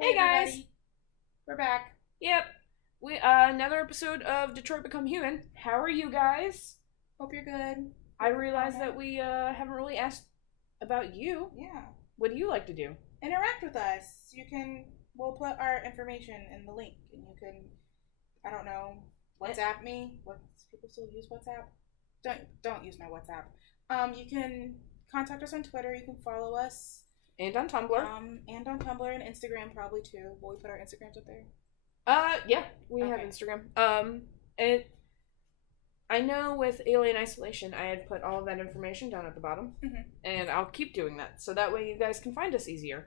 Hey guys! Everybody. We're back. Yep. We another episode of Detroit Become Human. How are you guys? Hope you're good. I realized that we haven't really asked about you. Yeah. What do you like to do? Interact with us. We'll put our information in the link and you can, I don't know, WhatsApp me. What, people still use WhatsApp? Don't use my WhatsApp. You can contact us on Twitter. You can follow us. And on Tumblr. And on Tumblr and Instagram probably too. Will we put our Instagrams up there? Yeah, we have Instagram. And I know with Alien Isolation, I had put all of that information down at the bottom, and I'll keep doing that, so that way you guys can find us easier.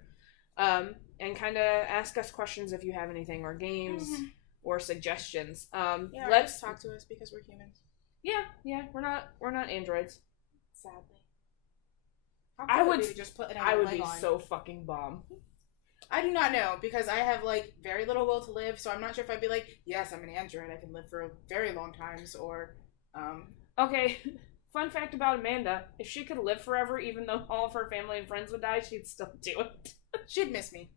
And kind of ask us questions if you have anything, or games, or suggestions. Let's talk to us because we're humans. Yeah, we're not androids. Sadly. I would just put I would be so fucking bomb. I do not know because I have like very little will to live, so I'm not sure if I'd be like, yes, I'm an android, I can live for very long times, or Okay, fun fact about Amanda: if she could live forever, even though all of her family and friends would die, she'd still do it. She'd miss me.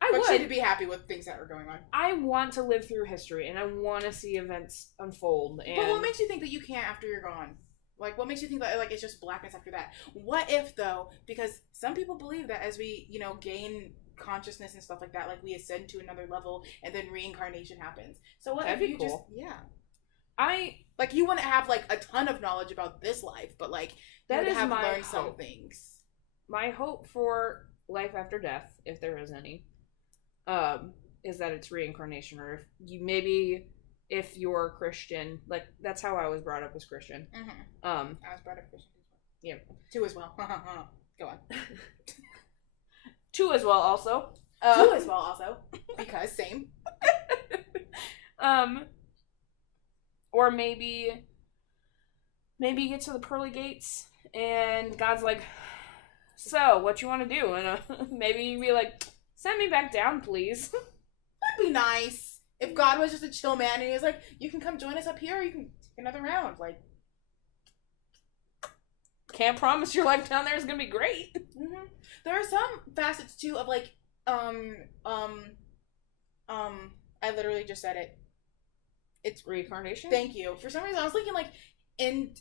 But she'd be happy with things that were going on. I want to live through history, and I want to see events unfold. And but what makes you think that you can't after you're gone? Like, what makes you think that, like, it's just blackness after that? What if, though, because some people believe that as we, gain consciousness and stuff like that, like, we ascend to another level, and then reincarnation happens. So what That'd if be you cool. Like, you wouldn't have, like, a ton of knowledge about this life, but, like, that you would is have my learned hope. some things. My hope for life after death, if there is any, is that it's reincarnation, or if you're Christian, like, that's how I was brought up as Christian. I was brought up Christian as well. Yeah. Two as well. Go on. Two as well, also. Two as well, also. Because, same. Or maybe you get to the pearly gates, and God's like, so, what you want to do? And maybe you be like, send me back down, please. That'd be nice. If God was just a chill man and he was like, you can come join us up here, or you can take another round. Like, can't promise your life down there is gonna be great. There are some facets too of like, I literally just said it. It's reincarnation. Thank you. For some reason, I was thinking like in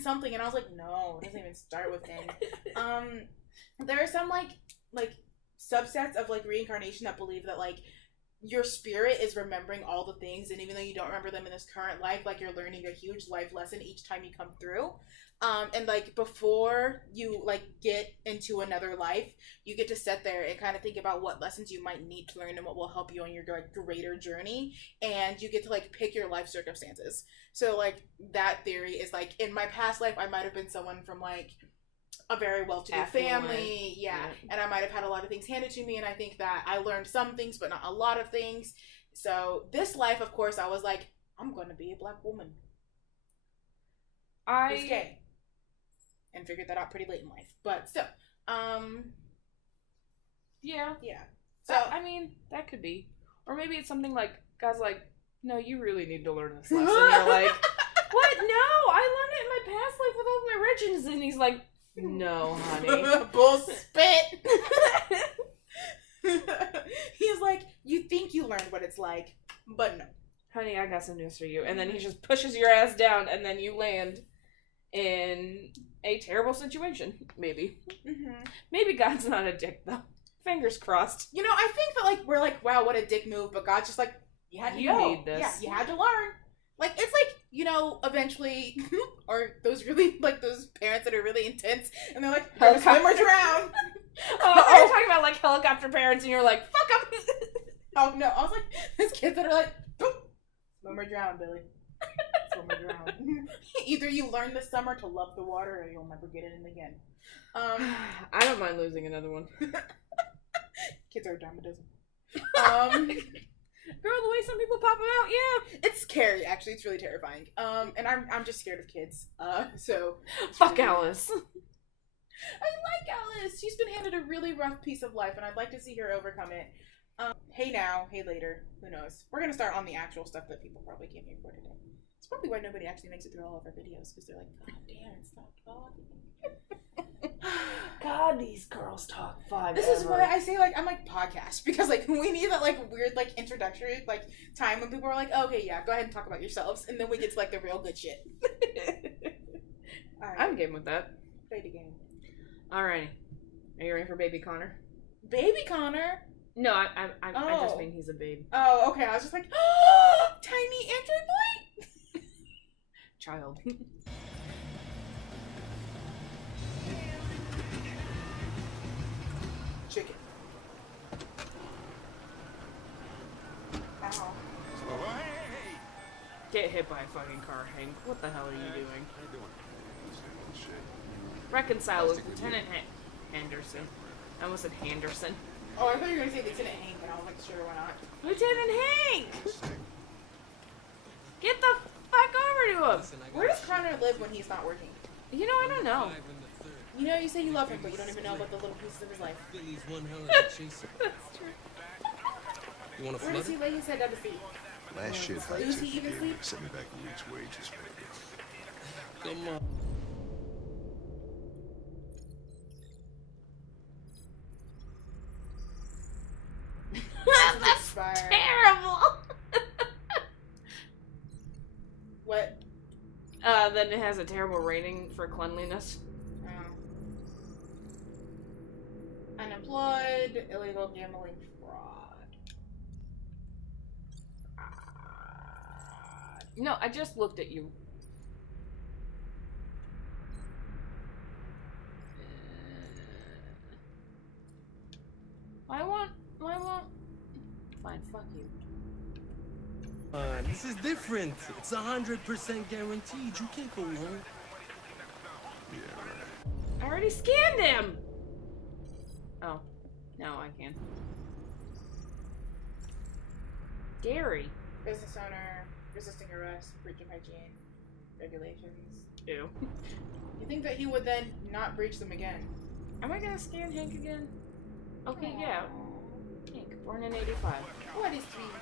something, and I was like, no, it doesn't even start with in. There are some like subsets of like reincarnation that believe that like your spirit is remembering all the things, and even though you don't remember them in this current life, like you're learning a huge life lesson each time you come through. And like before you like get into another life, you get to sit there and kind of think about what lessons you might need to learn and what will help you on your like greater journey, and you get to like pick your life circumstances. So like that theory is like, in my past life I might have been someone from like a very well-to-do family, and I might have had a lot of things handed to me, and I think that I learned some things but not a lot of things. So this life, of course, I was like, I'm going to be a black woman who's gay, and figured that out pretty late in life, but still, yeah. So I mean, that could be, or maybe it's something like God's like, no, you really need to learn this lesson. You're like, what? No, I learned it in my past life with all my origins, and he's like, no, honey. Bull spit. He's like, you think you learned what it's like, but no. Honey, I got some news for you. And then he just pushes your ass down, and then you land in a terrible situation. Maybe. Maybe God's not a dick, though. Fingers crossed. I think that, like, we're like, wow, what a dick move, but God's just like, you had to know. Need this. Yeah, you had to learn. Like, it's like, eventually, or those really, like, those parents that are really intense, and they're like, swim or drown. You're talking about, like, helicopter parents, and you're like, fuck them. Oh, no, I was like, there's kids that are like, swim or drown, Billy. Swim or drown. Either you learn this summer to love the water, or you'll never get in again. I don't mind losing another one. Kids are a dime a dozen. Girl, the way some people pop them out, yeah. It's scary, actually. It's really terrifying. And I'm just scared of kids. So fuck Alice. I like Alice. She's been handed a really rough piece of life, and I'd like to see her overcome it. Hey now, hey later. Who knows? We're gonna start on the actual stuff that people probably came here for today. It's probably why nobody actually makes it through all of our videos, because they're like, God damn, stop talking. God, these girls talk five. This is why I say, like, I'm like podcast, because, like, we need that, like, weird, like, introductory, like, time when people are like, oh, okay, yeah, go ahead and talk about yourselves, and then we get to, like, the real good shit. Right. I'm game with that. Play the game. Alrighty. Are you ready for Baby Connor? Baby Connor? No, I just mean he's a babe. Oh, okay. I was just like, oh, tiny Android boy? Child. Chicken. Ow. Get hit by a fucking car, Hank. What the hell are you doing? Reconcile with Lieutenant Henderson. I almost said Henderson. Oh, I thought you were going to say Lieutenant Hank, and I was like, sure, why not? Lieutenant Hank! Get the fuck over to him! Where does Connor live when he's not working? You know, I don't know. You know, you say you love him, but you don't even know about the little pieces of his life. That's true. You want to Where does he lay his head down to sleep? Last shit hikes Does he even sleep? sent me back a week's wages, baby. Come on. That's terrible! What? Then it has a terrible rating for cleanliness. Unemployed, illegal gambling, fraud. No, I just looked at you. Why won't? Fine, fuck you. This is different. It's 100% guaranteed. You can't go wrong. Yeah, right. I already scanned him! Oh. No, I can. Gary. Business owner, resisting arrest, breach of hygiene, regulations. Ew. You think that he would then not breach them again? Am I gonna scan Hank again? Okay, Aww. yeah. Hank, born in 85. What is sweet?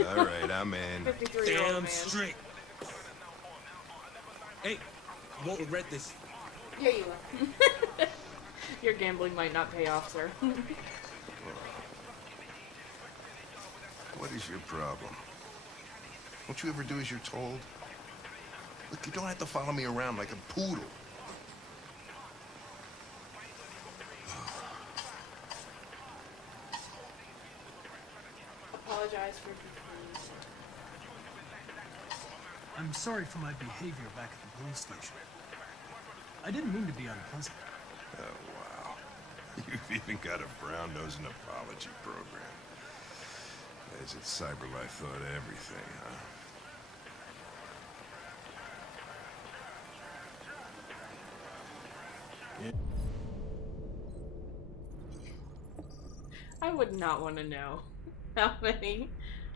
Alright, I'm in. 53-year-old Damn man. straight. Hey, you won't regret this. Yeah, you will. Your gambling might not pay off, sir. What is your problem? Won't you ever do as you're told? Look, you don't have to follow me around like a poodle. Apologize for confusing. I'm sorry for my behavior back at the police station. I didn't mean to be unpleasant. Oh, wow. You've even got a brown-nosing apology program. As if CyberLife thought of everything, huh? I would not want to know how many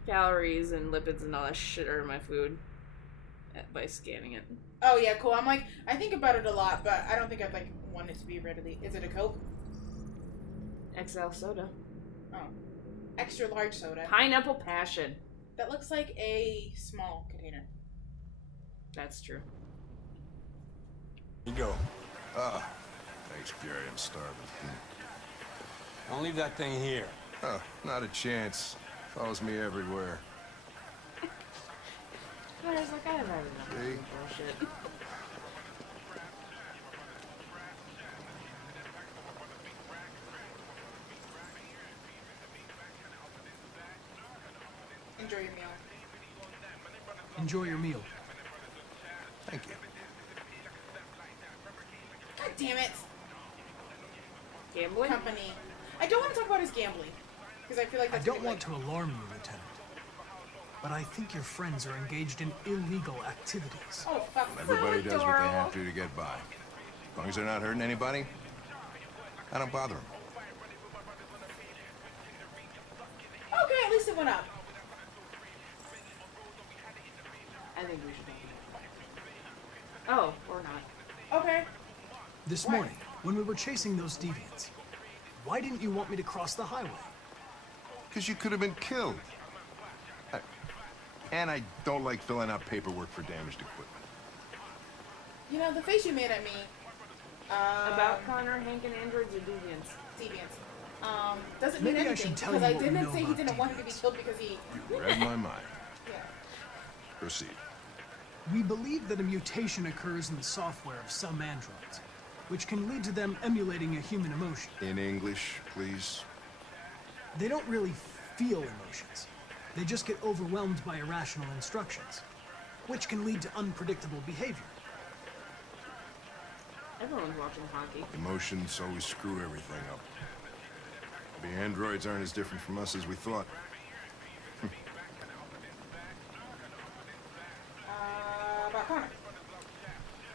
calories and lipids and all that shit are in my food by scanning it. Oh yeah, cool. I'm like, I think about it a lot, but I don't think I'd like want it to be readily. Is it a Coke? XL soda. Oh, extra large soda. Pineapple passion. That looks like a small container. That's true. Here you go. Ah, thanks, Gary. I'm starving. Don't leave that thing here. Oh, not a chance. Follows me everywhere. I was like, I have had enough of See? this bullshit. Enjoy your meal. Enjoy your meal. Thank you. God damn it! Gambling? Company. I don't want to talk about his gambling. Because I feel like I that's don't gonna be, want to alarm you, Lieutenant. But I think your friends are engaged in illegal activities. Oh, fuck. Everybody does what they adorable. have to get by. As long as they're not hurting anybody, I don't bother them. Okay, at least it went up. I think we should do it. Oh, or not. Okay. This Why? morning, when we were chasing those deviants, why didn't you want me to cross the highway? Because you could have been killed. And I don't like filling out paperwork for damaged equipment. You know, the face you made at me About Connor, Hank, and androids or deviants? Deviants. Doesn't mean Maybe I anything should tell because you I what we didn't know say he about didn't want him to be deviants. killed because he. You read my mind. Yeah. Proceed. We believe that a mutation occurs in the software of some androids, which can lead to them emulating a human emotion. In English, please. They don't really feel emotions. They just get overwhelmed by irrational instructions, which can lead to unpredictable behavior. Everyone's watching hockey. Emotions always screw everything up. The androids aren't as different from us as we thought. About Connor.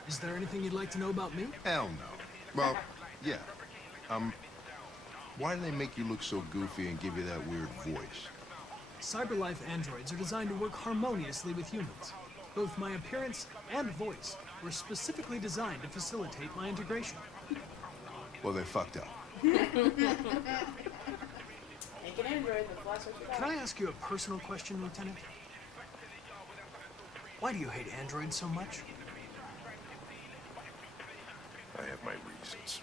Is there anything you'd like to know about me? Hell no. Well, yeah. Why do they make you look so goofy and give you that weird voice? CyberLife androids are designed to work harmoniously with humans. Both my appearance and voice were specifically designed to facilitate my integration. Well, they fucked up. Make an android. That's what you got. Can I ask you a personal question, Lieutenant? Why do you hate androids so much? I have my reasons.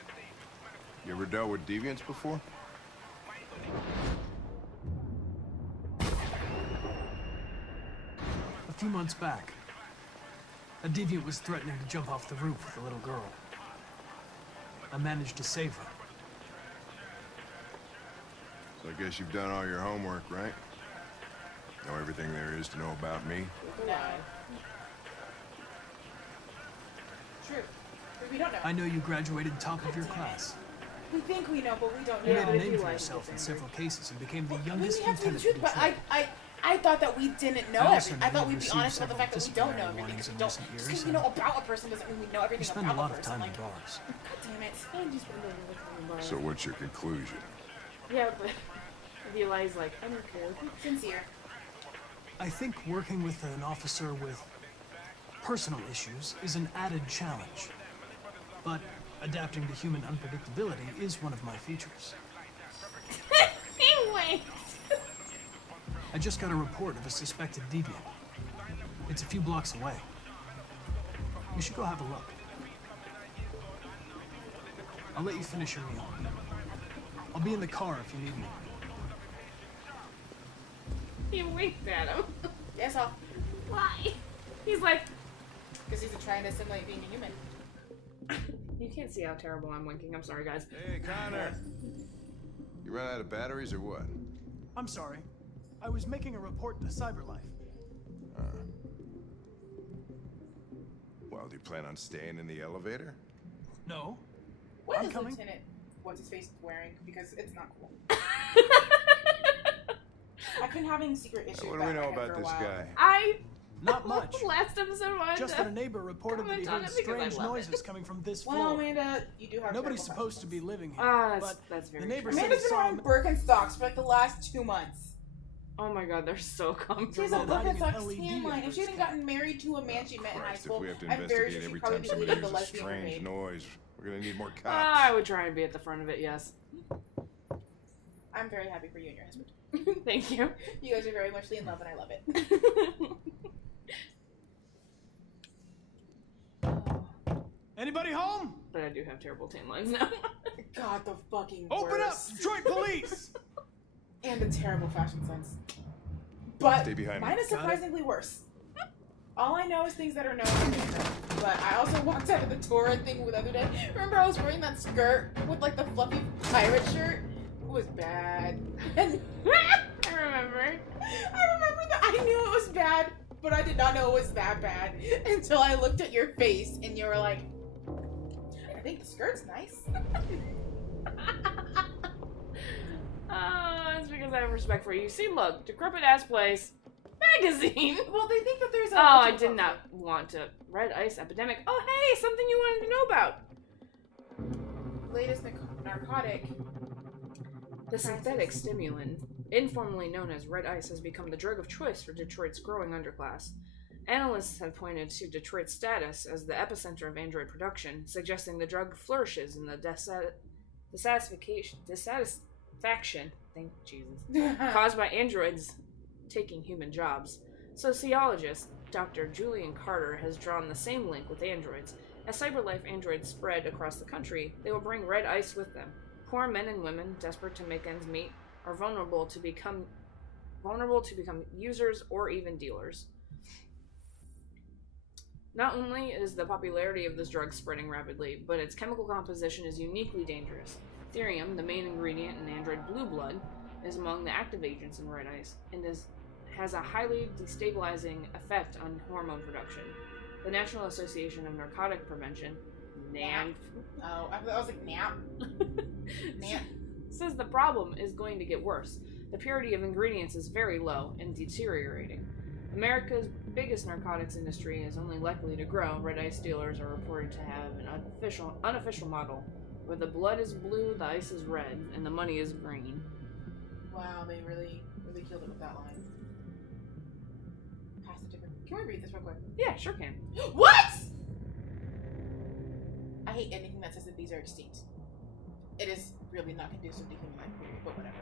You ever dealt with deviants before? A few months back, a deviant was threatening to jump off the roof with a little girl. I managed to save her. So I guess you've done all your homework, right? Know everything there is to know about me? No. True. But we don't know. I know you graduated top of your class. We think we know, but we don't You know. made a name you for like yourself in this several cases and became the We youngest have to be the lieutenant truth, in but Detroit. I thought that we didn't know I also everything. I know thought you've we'd be honest received about the fact that we don't know several everything. disciplinary Because warnings in recent just years, because we know about a person doesn't mean we know You everything spend a about lot the of person. time in Like, bars. God damn it. I just wondering what's in the bar. So what's your conclusion? Yeah, but Eli's like, I don't care. Sincere. I think working with an officer with personal issues is an added challenge. But adapting to human unpredictability is one of my features. Anyway. I just got a report of a suspected deviant. It's a few blocks away. You should go have a look. I'll let you finish your meal. I'll be in the car if you need me. He winked at him. Yes, all. Why? He's like, Because he's trying to simulate being a human. you can't see how terrible I'm winking. I'm sorry, guys. Hey, Connor. You run out of batteries or what? I'm sorry. I was making a report to CyberLife. Well, do you plan on staying in the elevator? No. What I'm is coming. Lieutenant what's his face wearing? Because it's not cool. I've been having secret issues. What do we know about this guy? I Not much. last episode wanted Just to that a neighbor reported that he comment on heard it because I strange love noises it. coming from this Well, floor. Amanda, you do have. Nobody's terrible supposed to be living here. Ah, but that's very the neighbor true. said Amanda's he been saw him wearing Birkenstocks for like the last 2 months. Oh my god, they're so She has a comfortable. hiding an Birkenstock LED tan line. over If she his hadn't cap. gotten married to a man she met in high Christ, school, if we have to I'm very investigate sure every she'd probably time be somebody leading the hears a lesbian strange brigade. noise, we're gonna need more cops. I would try and be at the front of it, yes. I'm very happy for you and your husband. Thank you. You guys are very muchly in love, and I love it. Anybody home? But I do have terrible tan lines now. God, the fucking Open up! worst. Detroit police! And a terrible fashion sense. But Stay behind me. mine is Got it. surprisingly worse. All I know is things that are known and different. But I also walked out of the Torah thing the other day. Remember I was wearing that skirt with like the fluffy pirate shirt? It was bad. And I remember. I remember that I knew it was bad, but I did not know it was that bad until I looked at your face and you were like, I think the skirt's nice. It's because I have respect for you. See, look, decrepit ass place. Magazine. Well, they think that there's a Oh, I bunch did of- not want to. Red ice epidemic. Oh, hey, something you wanted to know about. Latest narcotic. The synthetic stimulant, informally known as red ice, has become the drug of choice for Detroit's growing underclass. Analysts have pointed to Detroit's status as the epicenter of android production, suggesting the drug flourishes in the dissatisfaction, thank Jesus, caused by androids taking human jobs. Sociologist Dr. Julian Carter has drawn the same link with androids, As cyberlife androids spread across the country, they will bring red ice with them. Poor men and women, desperate to make ends meet, are vulnerable to become users or even dealers. Not only is the popularity of this drug spreading rapidly, but its chemical composition is uniquely dangerous. Therium, the main ingredient in android blue blood, is among the active agents in red ice and has a highly destabilizing effect on hormone production. The National Association of Narcotic Prevention, NANP. Oh, I was like, NAP. NAP. Says the problem is going to get worse. The purity of ingredients is very low and deteriorating. America's biggest narcotics industry is only likely to grow. Red ice dealers are reported to have an unofficial model where the blood is blue, the ice is red, and the money is green. Wow, they really killed it with that line. Pass the ticker. Can we read this real quick? Yeah, sure can. What? I hate anything that says that bees are extinct. It is really not conducive to human life, but whatever.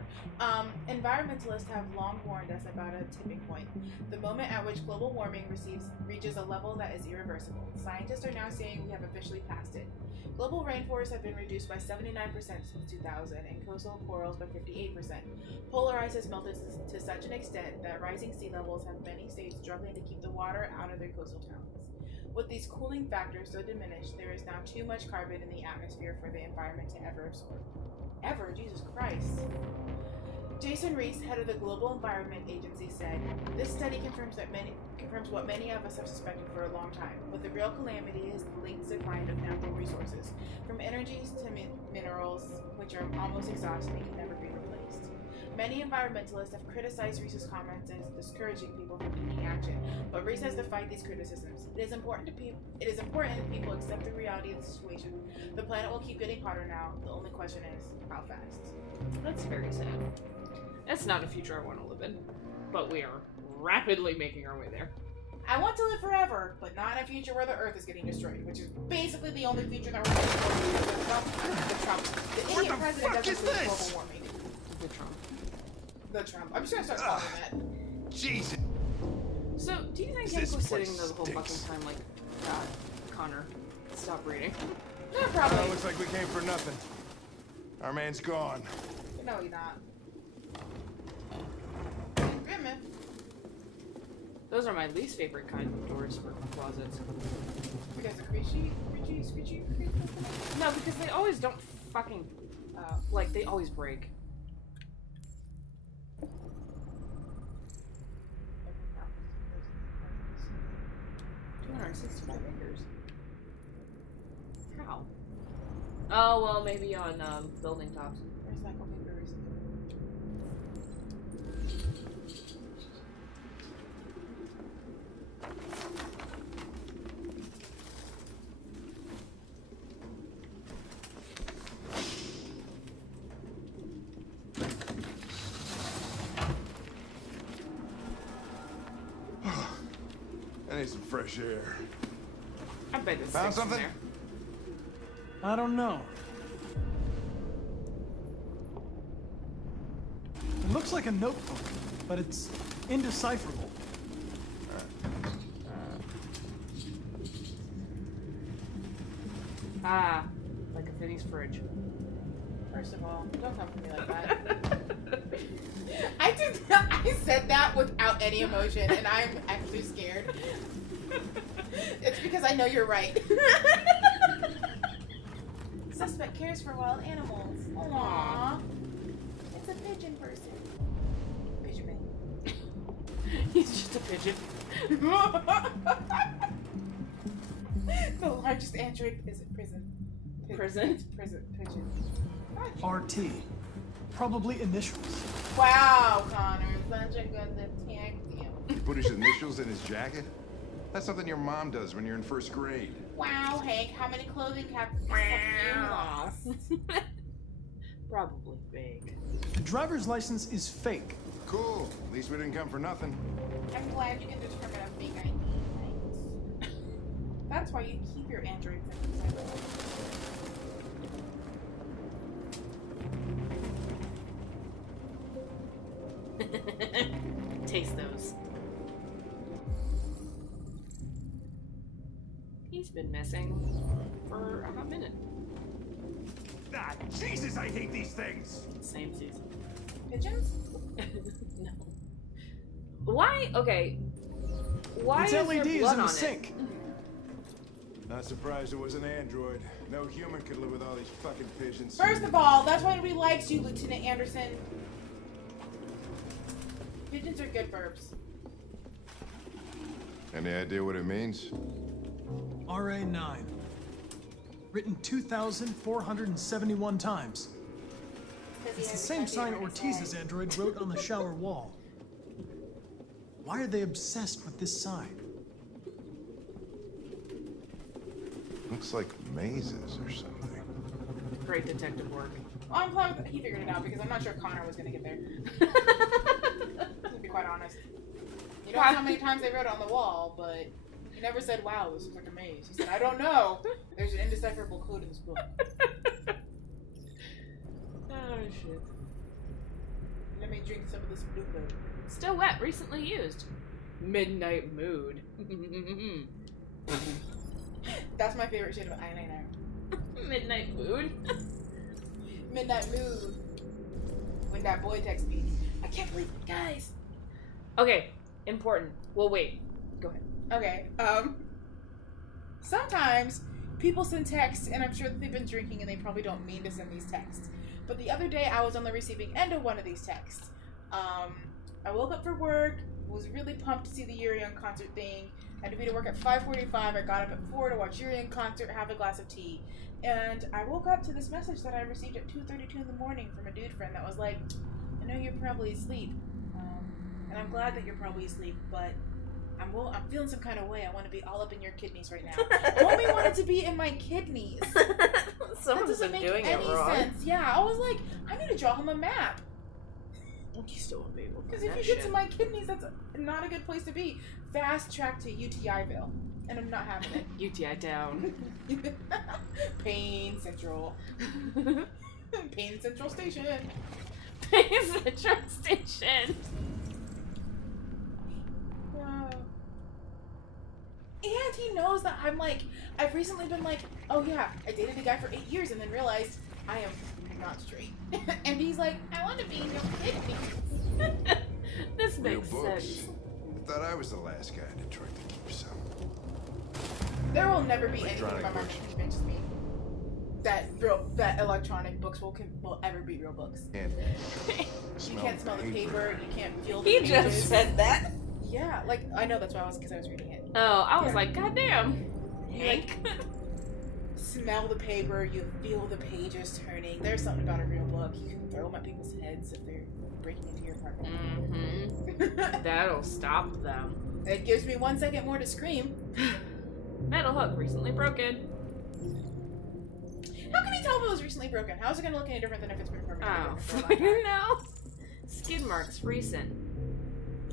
Environmentalists have long warned us about a tipping point, the moment at which global warming reaches a level that is irreversible. Scientists are now saying we have officially passed it. Global rainforests have been reduced by 79% since 2000, and coastal corals by 58%. Polar ice has melted to such an extent that rising sea levels have many states struggling to keep the water out of their coastal towns. With these cooling factors so diminished, there is now too much carbon in the atmosphere for the environment to ever absorb. Ever? Jesus Christ. Jason Reese, head of the Global Environment Agency, said, "This study confirms what many of us have suspected for a long time, but the real calamity is the linked decline of natural resources, from energies to minerals, which are almost exhausted and can never be replaced." Many environmentalists have criticized Reese's comments as discouraging people from taking action, but Reese has defied these criticisms. It is important that people accept the reality of the situation. The planet will keep getting hotter now. The only question is, how fast? That's very sad. That's not a future I want to live in, but we are rapidly making our way there. I want to live forever, but not in a future where the Earth is getting destroyed, which is basically the only future that we're looking for. The idiot president doesn't believe global warming. The Trump. I'm just gonna start calling that. Jesus. So, do you think Hank was sitting there the whole fucking time like, God, Connor, stop reading? Yeah, probably. Well, looks like we came for nothing. Our man's gone. No, he's not. Grimmett. Those are my least favorite kind of doors for closets. Because of screechy. No, because they always don't fucking, like, they always break. 265 acres. How? Oh, well, maybe on, building tops. Recycle papers. I need some fresh air. I bet this Found sticks in something? there. I don't know. It looks like a notebook, but it's indecipherable. Ah, like a Finney's fridge. First of all, don't come for me like that. I said that without any emotion, and I'm actually scared. It's because I know you're right. Suspect cares for wild animals. Aww. It's a pigeon person. Pigeon man. He's just a pigeon. The largest android is a prison. Prison? Pigeon. RT. Probably initials. Wow, Connor. Such a good detective. He put his initials in his jacket? That's something your mom does when you're in first grade. Wow, Hank. How many clothing capsules have you lost? Probably fake. The driver's license is fake. Cool. At least we didn't come for nothing. I'm glad you can determine a fake ID. Thanks. That's why you keep your androids in the Taste those. He's been missing for a hot minute. Ah, Jesus, I hate these things! Same season. Pigeons? No. Why? Okay. Why Its is LED there is blood in the on sink. Not surprised it was an android. No human could live with all these fucking pigeons. First of all, that's why nobody likes you, Lieutenant Anderson. Pigeons are good birbs. Any idea what it means? RA9. Written 2,471 times. It's the same sign Ortiz's android wrote on the shower wall. Why are they obsessed with this sign? Looks like mazes or something. Great detective work. Well, I'm glad that he figured it out because I'm not sure Connor was gonna get there. To be quite honest. You don't know how many times they wrote it on the wall, but he never said, wow, this looks like a maze. He said, I don't know. There's an indecipherable code in this book. Oh, shit. Let me drink some of this blueberry. Still wet, recently used. Midnight mood. That's my favorite shade of eyeliner. Midnight mood? Midnight mood. When that boy texts me, I can't believe it, guys. Okay, important. Well, wait. Go ahead. Okay, sometimes people send texts, and I'm sure that they've been drinking and they probably don't mean to send these texts. But the other day, I was on the receiving end of one of these texts. I woke up for work, was really pumped to see the Urian concert thing. I had to be to work at 5:45. I got up at 4 to watch Urian concert, have a glass of tea. And I woke up to this message that I received at 2:32 in the morning from a dude friend that was like, I know you're probably asleep, and I'm glad that you're probably asleep, but I'm feeling some kind of way. I want to be all up in your kidneys right now. I only want it to be in my kidneys. That doesn't make any sense. Yeah, I was like, I need to draw him a map. You still won't be able to. Because if he gets in my kidneys, that's not a good place to be. Fast track to UTIville. And I'm not having it. UTI down. Pain Central. Pain Central Station. Pain Central Station. And he knows that I've recently been like, oh yeah, I dated a guy for 8 years and then realized I am not straight. And he's like, I want to be in your kidneys. This Real makes books. sense. I thought I was the last guy in Detroit to keep some. There will never be anything Electronic about my books. mind convinces me that electronic books will ever be real books. And You can't smell the paper. You can't feel the He pages. just said that. Yeah, like I know that's why because I was reading it. Oh, I was Yeah. like, goddamn. Hank. Smell the paper. You feel the pages turning. There's something about a real book. You can throw them at people's heads if they're breaking into your apartment. Mm-hmm. That'll stop them. It gives me 1 second more to scream. Metal hook recently broken. How can you tell if it was recently broken? How is it going to look any different than if it's been permanently Oh, broken for a long time? you know. Skid marks recent.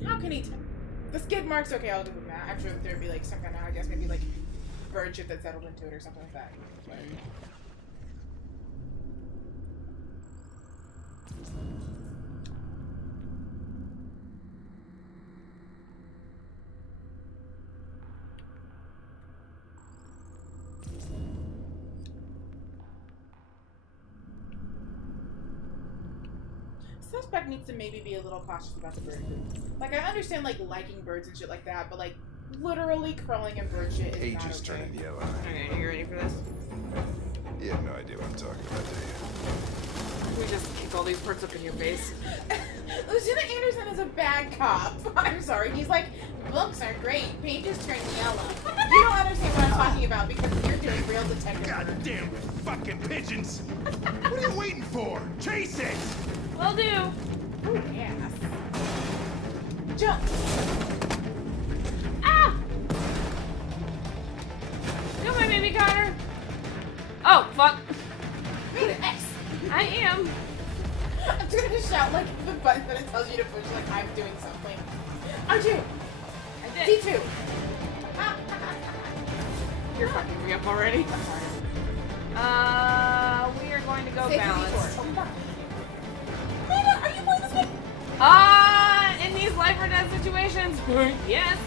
How can he tell? The skid marks, okay, I'll give him that. I'm sure that there'd be like some kind of, I guess maybe like bird shit that settled into it or something like that. But... Suspect needs to maybe be a little cautious about the bird food. Like, I understand, like, liking birds and shit like that, but, like, literally crawling in bird shit is not Ages okay. turning yellow. Okay, you ready for this? You have no idea what I'm talking about, do We just kick all these parts up in your face. Lieutenant Anderson is a bad cop. I'm sorry. He's like, books are great. Pages turn yellow. You don't understand what I'm talking about because you're doing real detective you? work. Goddamn fucking pigeons! What are you waiting for? Chase it! Will do. Ooh, yes. Jump. Ah! Come on, baby Connor. Oh, fuck. Made an X. I am. I'm just gonna shout like the button that it tells you to push, like I'm doing something. R2. I did. D2. You're fucking me up already. I'm sorry. We are going to go Save the balance. detour. Oh, fuck. Lena, are you playing this game? In these life or death situations, yes.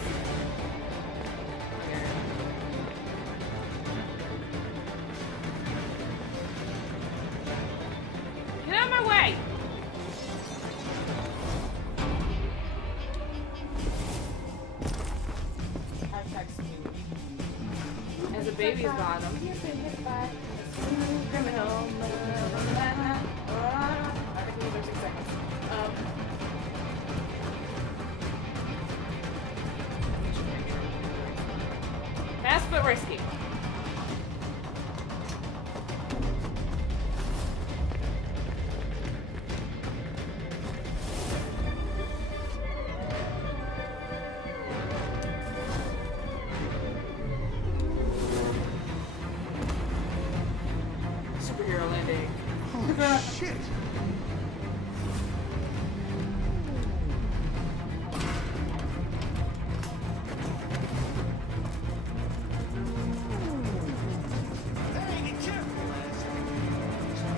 baby's bottom. You've been hit by a criminal. I think these are 6 seconds. Fast but risky. Superhero landing. Holy shit!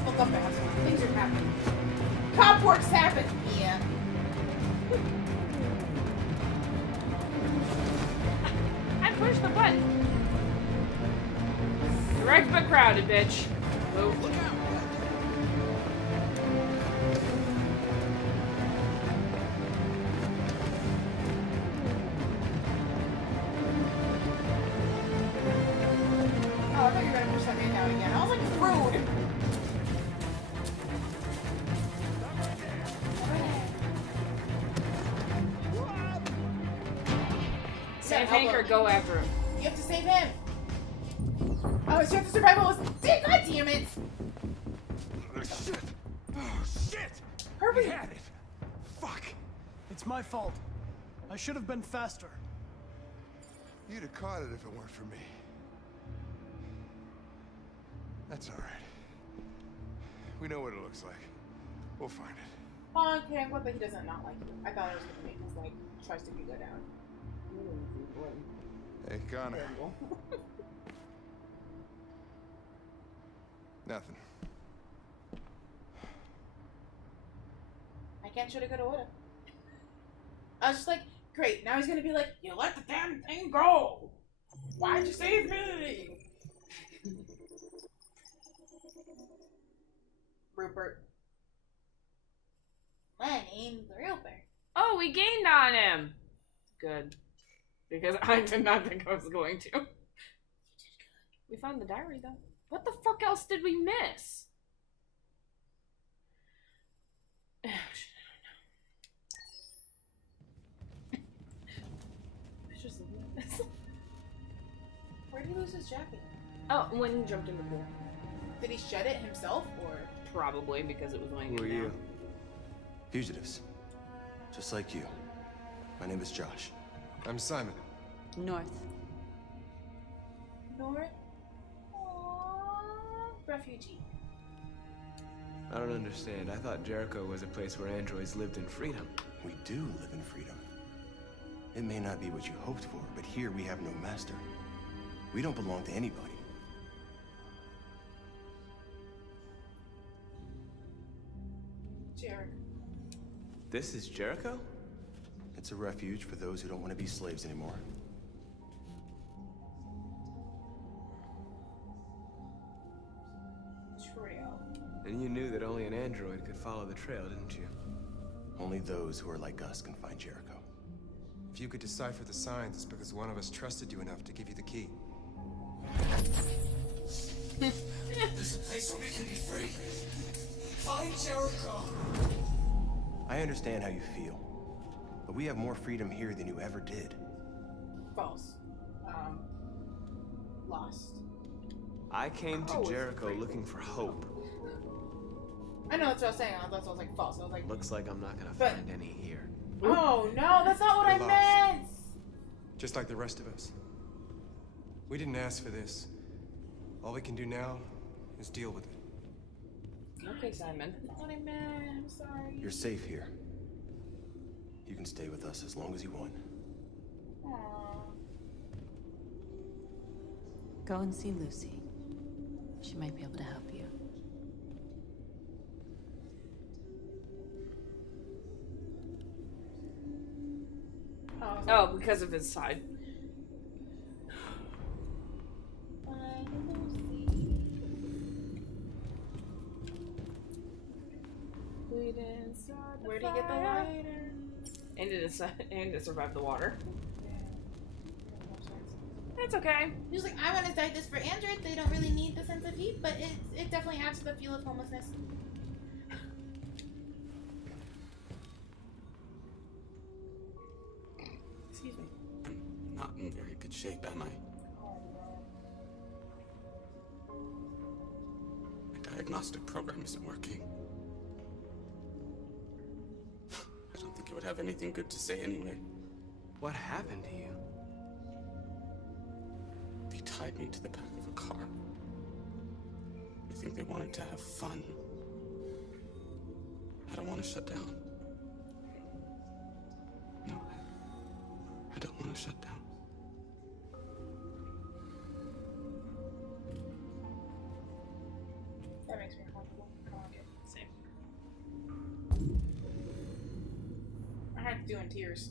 Look up fast. Things are happening. Cop work's happening. Yeah. I pushed the button. Direct but crowded, bitch. Move. Look out! Oh, I thought you were gonna push that man down again. I was like, rude. Save Hank or go after him. You have to save him. Oh, so you have to survive all this. God damn it! Oh, shit! Oh, shit! Hurry! We had it! Fuck! It's my fault. I should have been faster. You'd have caught it if it weren't for me. That's all right. We know what it looks like. We'll find it. Oh, okay, I'm glad that he doesn't not like you. I thought it was gonna make his, like, trust in you go down. Hey, Connor. Nothing. I can't shoulda, coulda, woulda. I was just like, great, now he's gonna be like, you let the damn thing go! Why'd you save me? Rupert. My name's Rupert. Oh, we gained on him. Good. Because I did not think I was going to. We found the diary, though. What the fuck else did we miss? Oh, shit, I don't know. It's just this. Where did he lose his jacket? Oh, when he jumped in the pool. Did he shed it himself, or? Probably, because it was weighing Who are him down. you? Fugitives. Just like you. My name is Josh. I'm Simon. North. North? Aww. Refugee. I don't understand. I thought Jericho was a place where androids lived in freedom. We do live in freedom. It may not be what you hoped for, but here we have no master. We don't belong to anybody. Jericho. This is Jericho? It's a refuge for those who don't want to be slaves anymore. Trail. And you knew that only an android could follow the trail, didn't you? Only those who are like us can find Jericho. If you could decipher the signs, it's because one of us trusted you enough to give you the key. There's a place where we can be free. Find Jericho. I understand how you feel, but we have more freedom here than you ever did. False. Lost. I came to Jericho looking for hope. I know that's what I was saying. That's what I was like false. I was like, Looks like I'm not gonna But- find any here. oh no, that's not what I You're meant. Just like the rest of us. We didn't ask for this. All we can do now is deal with it. Okay, Simon. That's not what I meant. I'm sorry. You're safe here. You can stay with us as long as you want. Aww. Go and see Lucy. She might be able to help you. Oh, because of his side. Where do you get the lighter? And to survive the water. It's okay. He's like, I want to start this for androids. They don't really need the sense of heat, but it definitely adds to the feel of homelessness. Excuse me. I'm not in very good shape, am I? My diagnostic program isn't working. I don't think it would have anything good to say anyway. What happened to you? They tied me to the back of a car. I think they wanted to have fun. I don't want to shut down. No, I don't want to shut down. That makes me uncomfortable. I like it. Same. My heart's doing tears.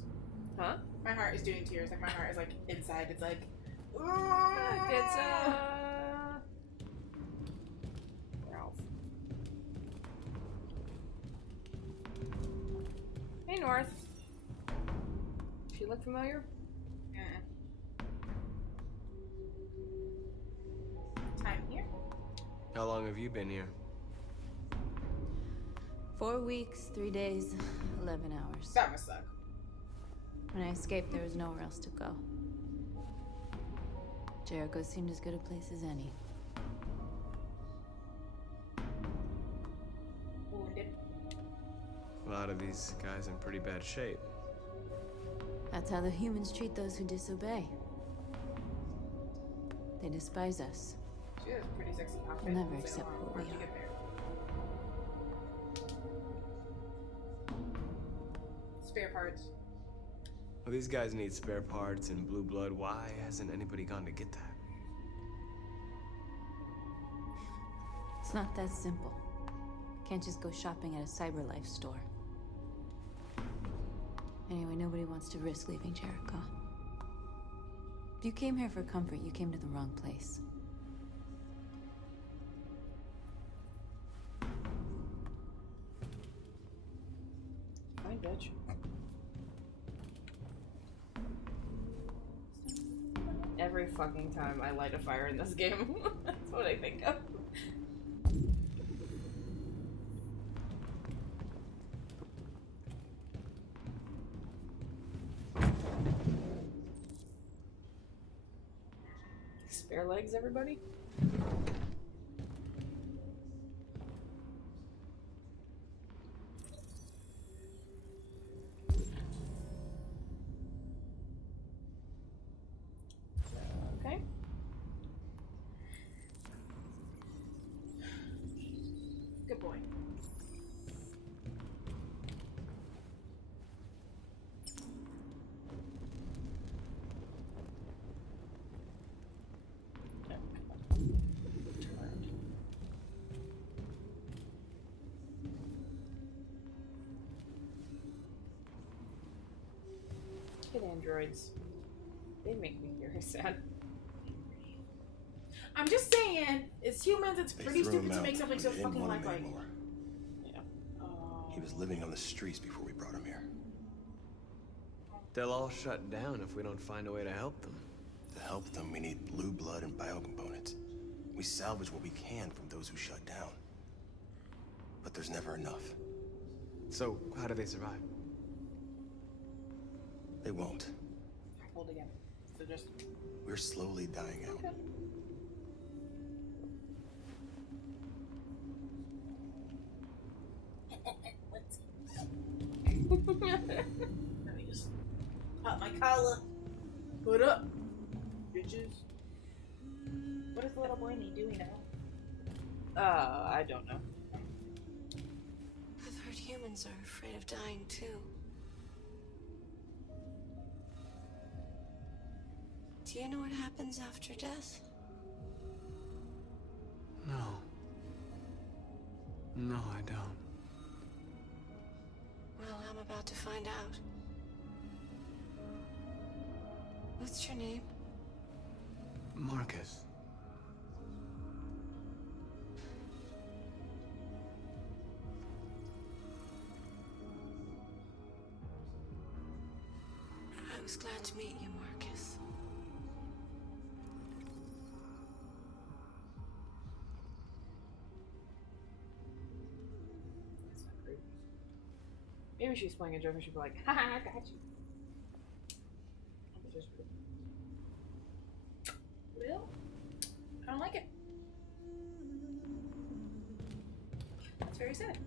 Huh? My heart is doing tears. Like, my heart is, like, inside. It's like... It's, Ralph. Hey, North. She look familiar? Time here? How long have you been here? 4 weeks, 3 days, 11 hours. That must suck. When I escaped, there was nowhere else to go. Jericho seemed as good a place as any. Wounded. A lot of these guys in pretty bad shape. That's how the humans treat those who disobey. They despise us. She has a pretty sexy outfit. We'll never So, accept what where'd we you are. get there? Spare parts. Well, these guys need spare parts and blue blood. Why hasn't anybody gone to get that? It's not that simple. Can't just go shopping at a CyberLife store. Anyway, nobody wants to risk leaving Jericho. If you came here for comfort, you came to the wrong place. Fine, bitch. Every fucking time I light a fire in this game, that's what I think of. Spare legs, everybody? Okay. Good boy. Kid androids. They make me very sad. I'm just saying, as humans, it's They pretty threw stupid him to out make something when so they didn't fucking want him lifelike. anymore. Yeah. He was living on the streets before we brought him here. They'll all shut down if we don't find a way to help them. To help them, we need blue blood and biocomponents. We salvage what we can from those who shut down. But there's never enough. So, how do they survive? They won't. Hold again. So just... We're slowly dying out. Let me just pop my collar. Put up, bitches. What does the little boy need? Do we know? I don't know. I've heard humans are afraid of dying too. Do you know what happens after death? No. No, I don't. Well, I'm about to find out. What's your name? Marcus. I was glad to meet you, Marcus. Maybe she's playing a joke and she'd be like, haha, I got you. Well, I don't like it. It's very sad.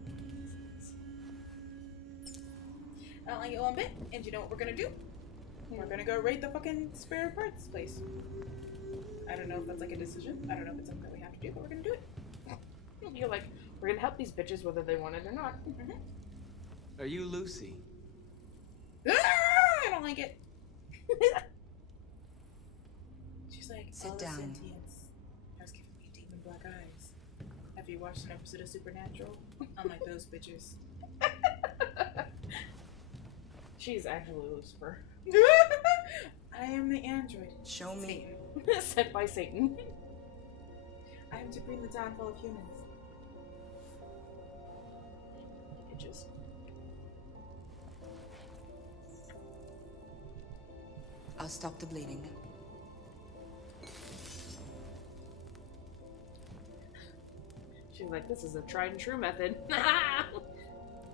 I don't like it one bit. And you know what we're gonna do? We're gonna go raid the fucking spare parts place. I don't know if that's like a decision. I don't know if it's something that we have to do, but we're gonna do it. You're like, we're gonna help these bitches whether they want it or not. Mm-hmm. Are you Lucy? Ah, I don't like it. She's like, sit all the down. sentience has given me demon black eyes. Have you watched an episode of Supernatural? I'm like those bitches. She's actually Lucifer. I am the android. Show me. Sent by Satan. I am to bring the downfall of humans. Bitches. I'll stop the bleeding. She's like, this is a tried and true method.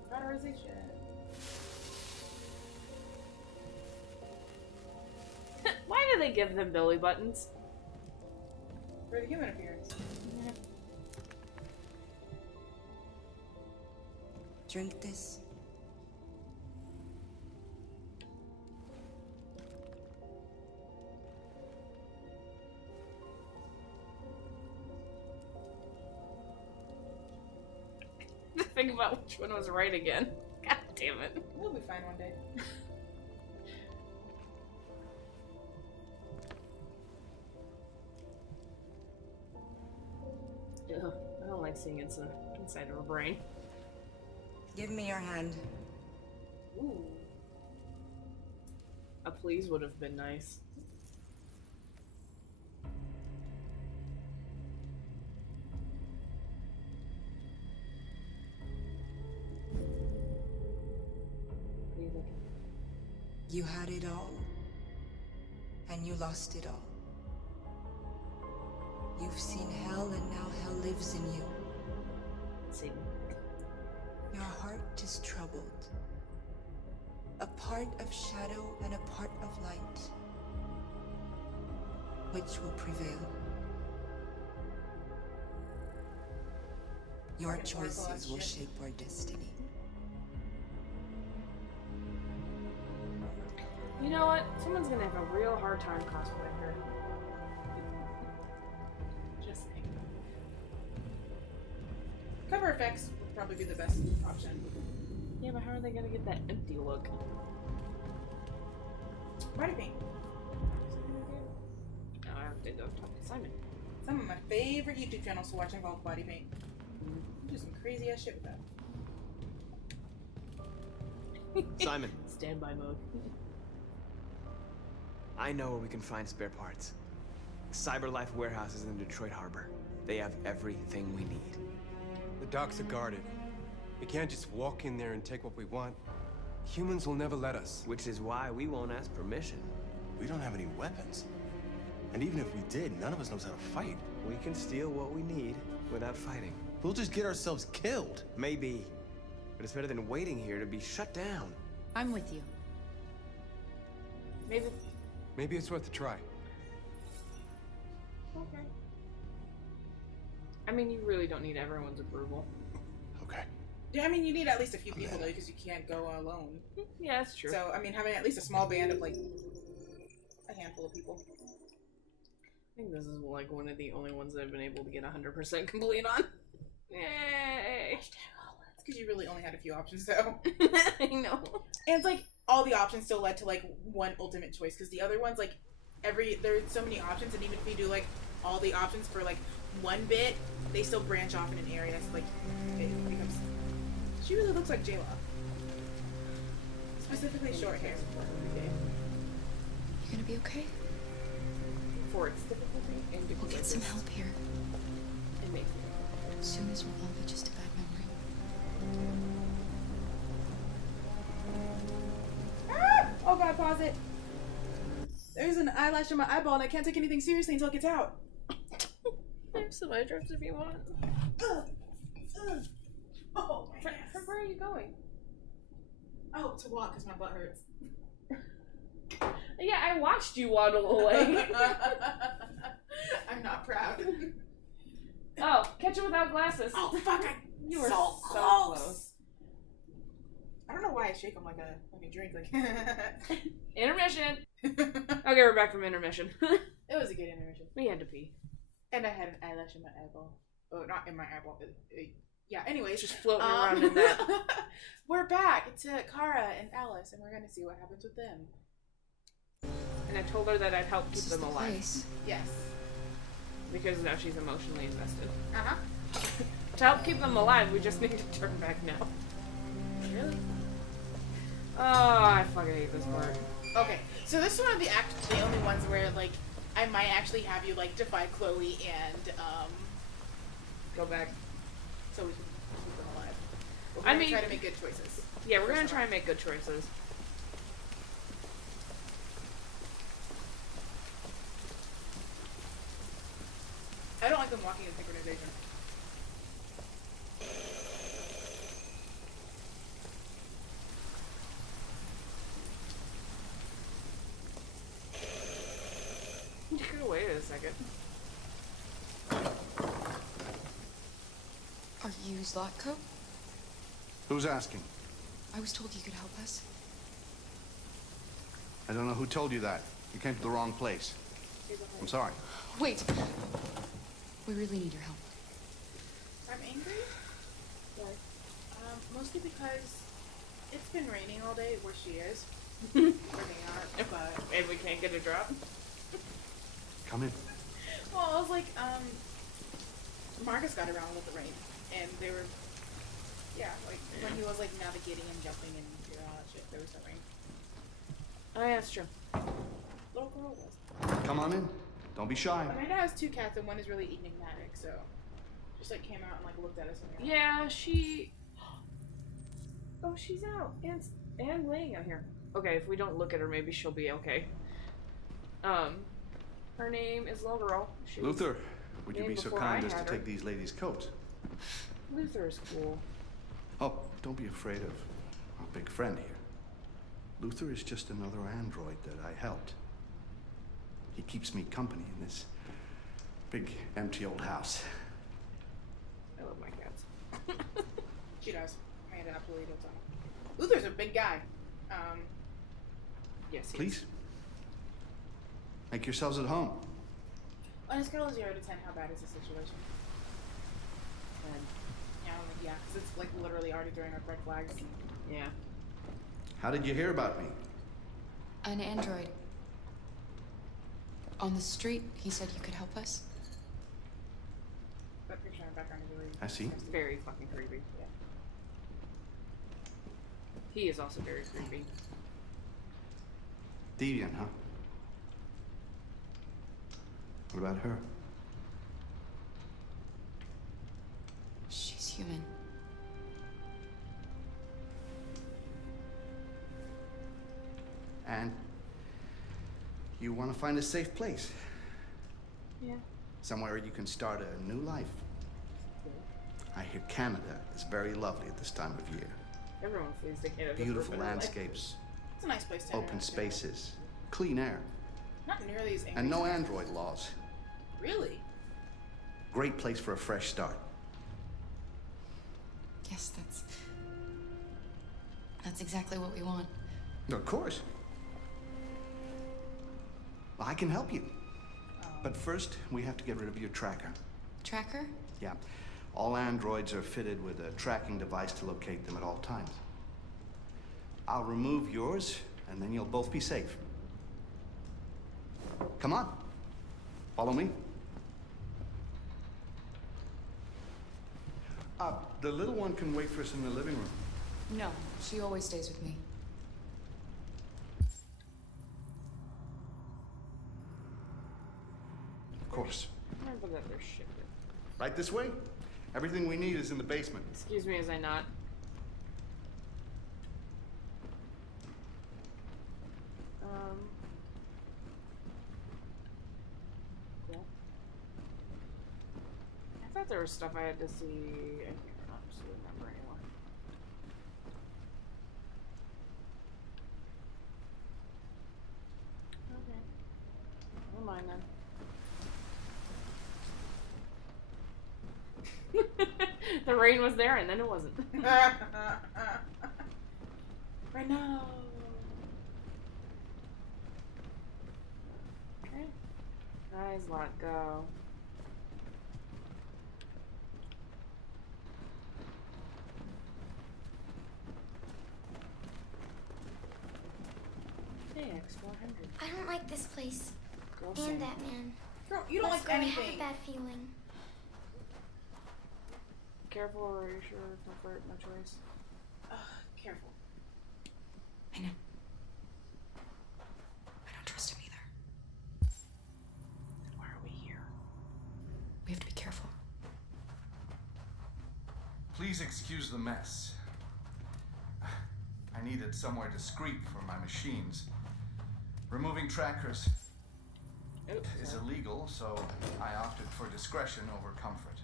Cauterization. Why do they give them belly buttons? For the human appearance. Drink this. Think about which one was right again. God damn it. We'll be fine one day. Ugh, I don't like seeing inside of her brain. Give me your hand. Ooh. A please would have been nice. What do you think? You had it all, and you lost it all. You've seen hell, and now hell lives in you. See. Your heart is troubled. A part of shadow and a part of light. Which will prevail? Your choices will shape our destiny. You know what? Someone's gonna have a real hard time cosplaying her. Just saying. Cover effects would probably be the best option. Yeah, but how are they gonna get that empty look? Body paint. Now I have to go talk to Simon. Some of my favorite YouTube channels to watch involve body paint. You do some crazy ass shit with that. Simon. Standby mode. I know where we can find spare parts. CyberLife warehouses in the Detroit Harbor. They have everything we need. The docks are guarded. We can't just walk in there and take what we want. Humans will never let us. Which is why we won't ask permission. We don't have any weapons. And even if we did, none of us knows how to fight. We can steal what we need without fighting. We'll just get ourselves killed. Maybe. But it's better than waiting here to be shut down. I'm with you. Maybe. Maybe it's worth a try. Okay. I mean, you really don't need everyone's approval. Okay. Yeah, I mean, you need at least a few people though, because you can't go alone. Yeah, that's true. So, I mean, having at least a small band of like a handful of people. I think this is like one of the only ones that I've been able to get 100% complete on. Yay! It's because you really only had a few options though. I know. And it's like all the options still led to like one ultimate choice, because the other ones like there's so many options, and even if you do like all the options for like one bit, they still branch off in an area. So like it becomes. She really looks like J-Lo. Specifically short hair. You gonna be okay? For its difficulty and We'll difficulty. get some help here. And make As soon as we'll all be just a bad memory. Ah! Oh god, pause it. There's an eyelash in my eyeball and I can't take anything seriously until it gets out. I have some eye drops if you want. Oh, Where are you going? squat because my butt hurts. Yeah, I watched you waddle away. I'm not proud. Oh, catch it without glasses. Oh fuck! You were so so close. I don't know why I shake them like a drink. Like Intermission. Okay, we're back from intermission. It was a good intermission. We had to pee. And I had an eyelash in my eyeball. Oh, not in my eyeball. Yeah. Anyways, just floating around in that. We're back to Kara and Alice, and we're gonna see what happens with them. And I told her that I'd help keep them alive. Place. Yes. Because now she's emotionally invested. Uh-huh. To help keep them alive, we just need to turn back now. Really? Oh, I fucking hate this part. Okay, so this is one of the only ones where, like, I might actually have you, like, defy Chloe and, go back. So we can keep them alive. We're I gonna mean, try to make good choices. Yeah, we're gonna try and make good choices. I don't like them walking in synchronization. You could wait a second. Are you Zlatko? Who's asking? I was told you could help us. I don't know who told you that. You came to the wrong place. I'm sorry. Wait. We really need your help. I'm angry? Why? Mostly because it's been raining all day where she is. Where they are, but... And we can't get a drop? Come in. Well, I was like, Marcus got around with the rain, and they were, yeah, like, when he was, like, navigating and jumping and doing all that shit, there was no rain. Oh, yeah, that's true. Little girl was. Come on in. Don't be shy. Amanda has 2 cats, and one is really enigmatic, so just, like, came out and, like, looked at us. And Yeah, she... Oh, she's out. And laying out here. Okay, if we don't look at her, maybe she'll be okay. Her name is Little Girl. She Luther, would you named be so before kind I as to had her. take these ladies' coats? Luther's cool. Oh, don't be afraid of our big friend here. Luther is just another android that I helped. He keeps me company in this big, empty old house. I love my cats. She does. Amanda absolutely does. Luther's a big guy. Yes, he Please. is. Make yourselves at home. On a scale of 0 to 10, how bad is the situation? Yeah, because it's like literally already throwing up red flags. Yeah. How did you hear about me? An android. On the street, he said you could help us. That picture in the background is really... I see. It's very fucking creepy. Yeah. He is also very creepy. Deviant, huh? What about her? She's human. And you want to find a safe place. Yeah. Somewhere you can start a new life. I hear Canada is very lovely at this time of year. Everyone flees to Canada. Beautiful for a better life. landscapes, It's a nice place to open spaces, clean air, Not nearly as angry. and no android laws. Really? Great place for a fresh start. Yes, that's exactly what we want. Of course. I can help you. But first, we have to get rid of your tracker. Tracker? Yeah. All androids are fitted with a tracking device to locate them at all times. I'll remove yours, and then you'll both be safe. Come on. Follow me. The little one can wait for us in the living room. No, she always stays with me. Of course. Remember that there's shit. Right this way? Everything we need is in the basement. Excuse me as I not. Yeah. I thought there was stuff I had to see. I can't remember anymore. The rain was there and then it wasn't. Right now. Okay. Guys, let go. Thanks, 400. I don't like this place. Girl, And same. that man. Girl, you don't Let's like go. I anything. have a bad feeling. Careful, or are you sure? Comfort, no choice. Careful. I know. I don't trust him either. Then why are we here? We have to be careful. Please excuse the mess. I needed somewhere discreet for my machines. Removing trackers is illegal, so I opted for discretion over comfort.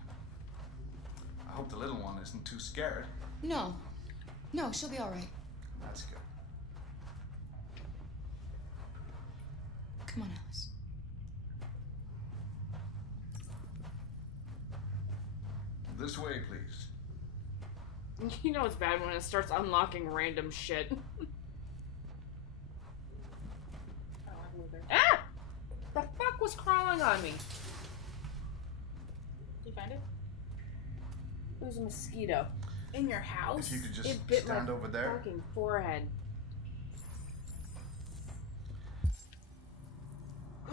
I hope the little one isn't too scared. No. No, she'll be all right. That's good. Come on, Alice. This way, please. You know it's bad when it starts unlocking random shit. Ah! The fuck was crawling on me? Did you find it? It was a mosquito. In your house? If you could just It bit stand my over there. fucking forehead.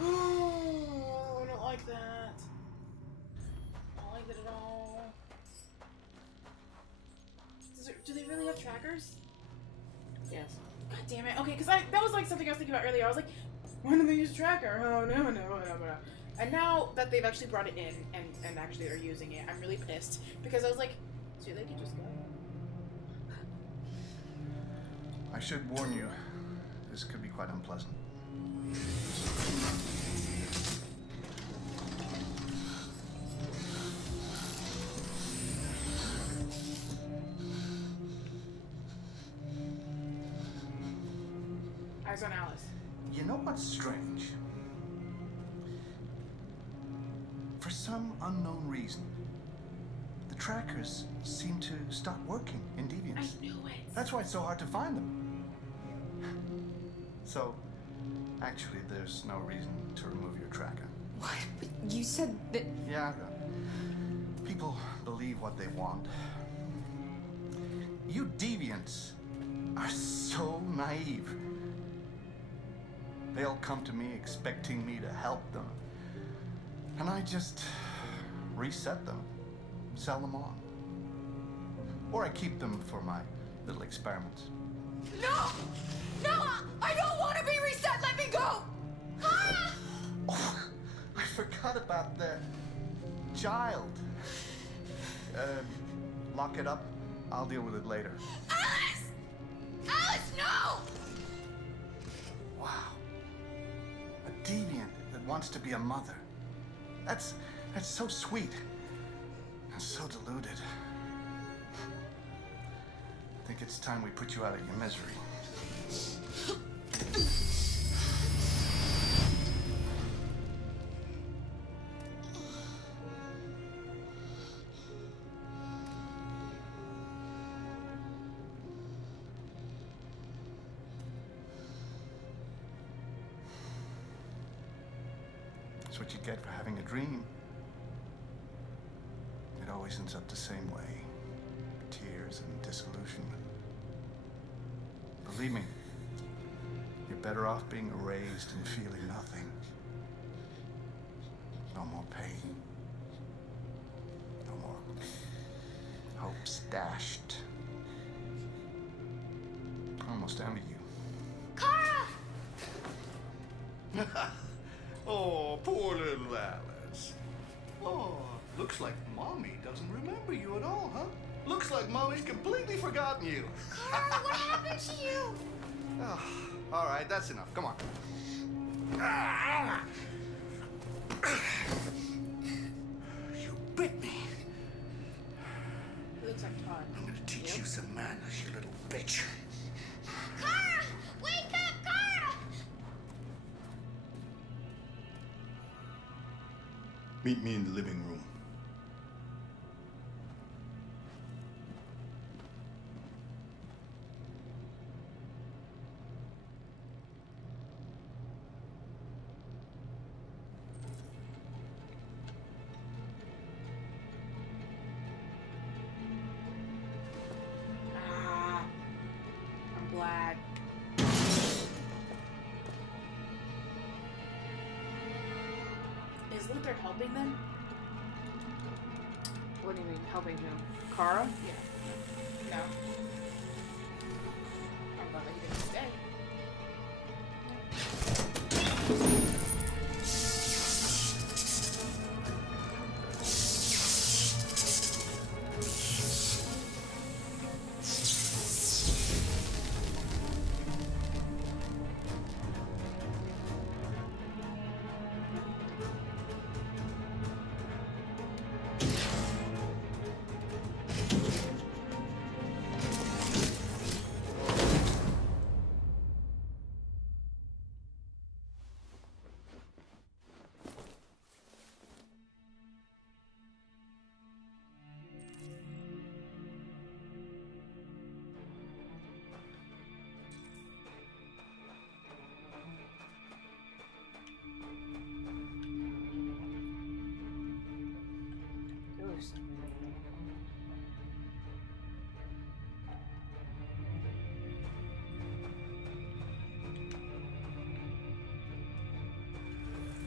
Oh, I don't like that. I don't like that at all. Do they really have trackers? Yes. God damn it. Okay, because that was like something I was thinking about earlier. I was like, when do they use a tracker? Oh, no. And now that they've actually brought it in and actually are using it, I'm really pissed. Because I was like, so they could just go. I should warn you, this could be quite unpleasant. Eyes on Alice. You know what's strange? For some unknown reason, the trackers seem to stop working in Deviants. I knew it. That's why it's so hard to find them. So, actually, there's no reason to remove your tracker. What? But you said that... Yeah, people believe what they want. You Deviants are so naive. They'll come to me expecting me to help them. And I just reset them, sell them on. Or I keep them for my little experiments. No! No! I don't want to be reset! Let me go! Ah! Oh, I forgot about the child. Lock it up. I'll deal with it later. Alice! Alice, no! Wow. A deviant that wants to be a mother. That's so sweet. And so deluded. I think it's time we put you out of your misery. That's what you get for having a dream. It always ends up the same way. Tears and disillusionment. Believe me, you're better off being erased and feeling nothing. No more pain. No more hopes dashed. I almost envy you. Kara! Oh, poor little Alice. Oh, looks like Mommy doesn't remember you at all, huh? Looks like Mommy's completely forgotten you. Kara, what happened to you? Oh, all right, that's enough. Come on. You bit me. He looks like Todd. I'm gonna teach you some manners, you little bitch. Kara! Wake up, Kara! Meet me in the living room. black. Is Luther helping them? What do you mean, helping him? Kara? Yeah. No. I'm glad that he didn't stay.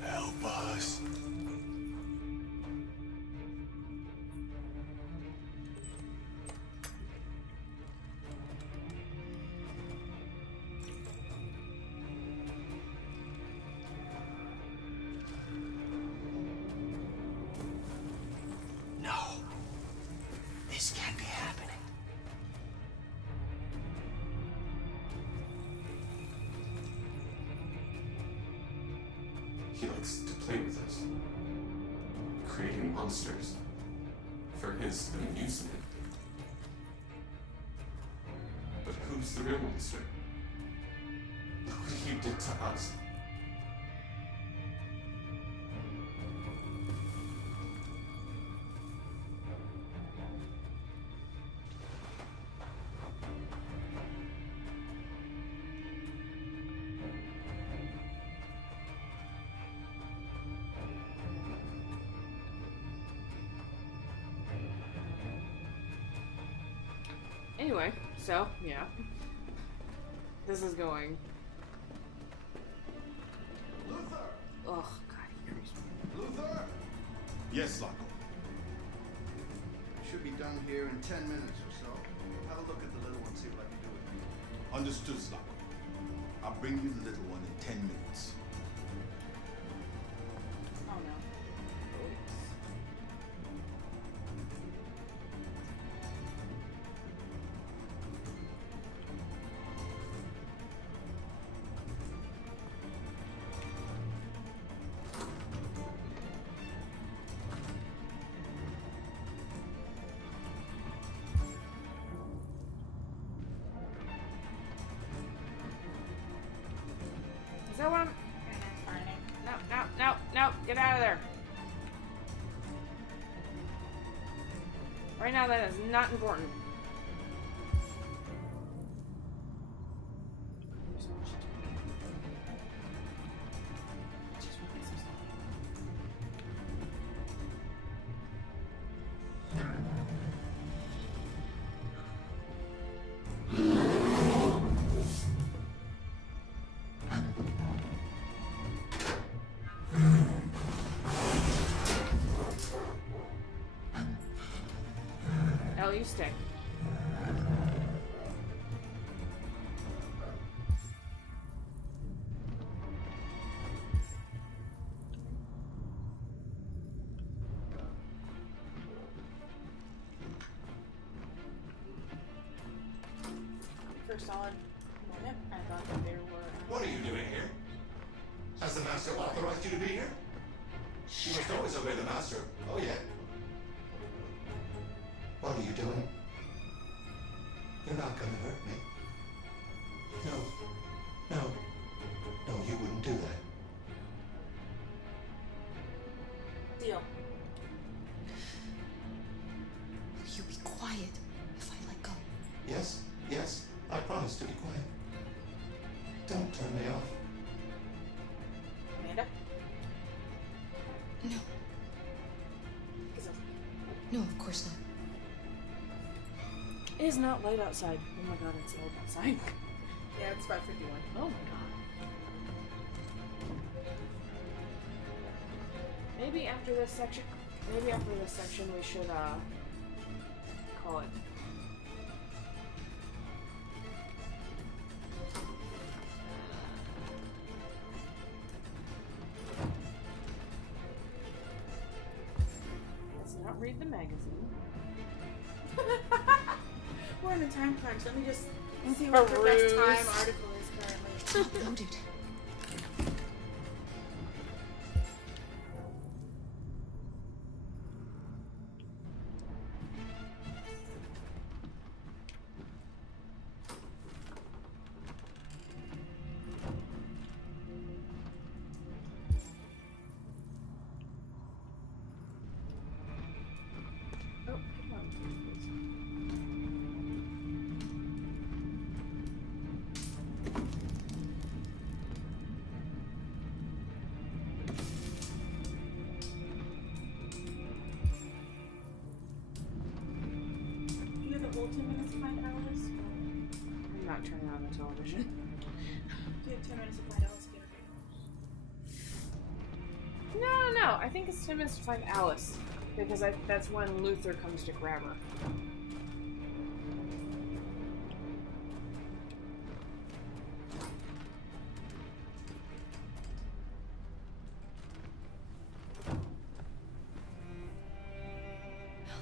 Help us. No. This can't be happening. He likes to play with us, creating monsters for his amusement. But who's the real monster? Look what he did to us. Anyway, so, yeah. This is going. Luther! Ugh, God, he creeps me. Luther! Yes, Loco. Should be done here in 10 minutes or so. Have a look at the little one, see what I can do with it. Understood, Loco. I'll bring you the little one in 10 minutes. Oh no. Is that what I'm... No, no, no, no, get out of there. Right now, that is not important. Elle, you stay. For a solid moment, I thought that there were. What are you doing here? Has the Master authorized you to be here? You must always obey the Master. Oh, yeah. What are you doing? You're not gonna hurt me. No. No. No, you wouldn't do that. Deal. Will you be quiet if I let go? Yes, yes. I promise to be quiet. Don't turn me off. Amanda? No. No, of course not. It is not light outside. Oh my god, it's light outside. Yeah, it's 5:51. Oh my god. Maybe after this section we should call it. Let's not read the magazine. We're in a time crunch. Let me just see what the best time article is currently. Loaded. Oh, come on. You have the whole 10 minutes to find Alice? I'm not turning on the television. Do you have 10 minutes to find Alice again? No. I think it's 10 minutes to find Alice. Because that's when Luther comes to grab her.